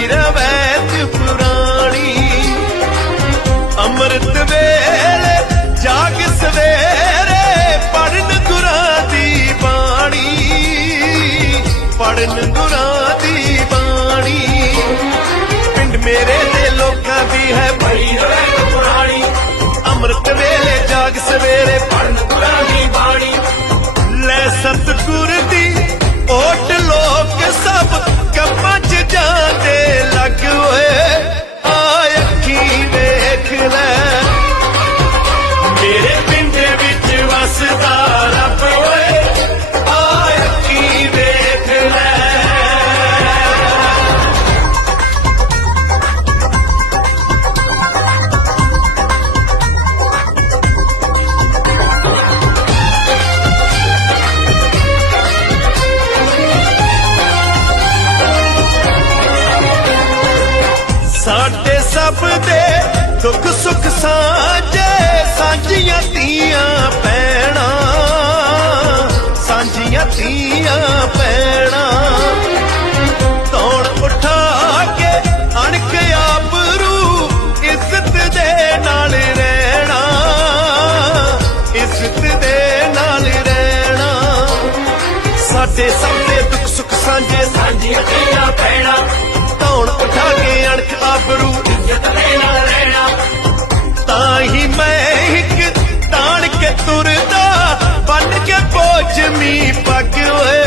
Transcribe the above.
ਰਵੈਤ ਪੁਰਾਣੀ ਅੰਮ੍ਰਿਤ ਵੇਲੇ ਜਾਗ ਸਵੇਰੇ ਪੜਨ ਗੁਰਾਂ ਦੀ ਬਾਣੀ। ਪੜਨ ਗੁਰਾਂ ਦੀ ਬਾਣੀ। ਪਿੰਡ ਮੇਰੇ ਦੇ ਲੋਕਾਂ ਦੀ ਹੈ ਬੜੀ ਪੁਰਾਣੀ ਅੰਮ੍ਰਿਤ ਵੇਲੇ ਜਾਗ ਸਵੇਰੇ ਦੇ ਦੁੱਖ ਸੁੱਖ ਸਾਂਝੇ, ਸਾਂਝੀਆਂ ਤੀਆਂ ਪੈਣਾ ਸਾਂਝੀਆਂ ਧੀਆਂ ਪੈਣਾ ਤੌਣ ਉਠਾ ਕੇ ਅਣਖ ਆਬਰੂ ਇੱਜ਼ਤ ਦੇ ਨਾਲ ਰਹਿਣਾ, ਇੱਜ਼ਤ ਦੇ ਨਾਲ ਰਹਿਣਾ। ਸਾਡੇ ਸਭ ਮੈਂ ਇੱਕ ਤਾਣ ਕੇ ਤੁਰਦਾ ਬਣ ਕੇ ਪੋਜਮੀ ਪੱਗ ਰੋਏ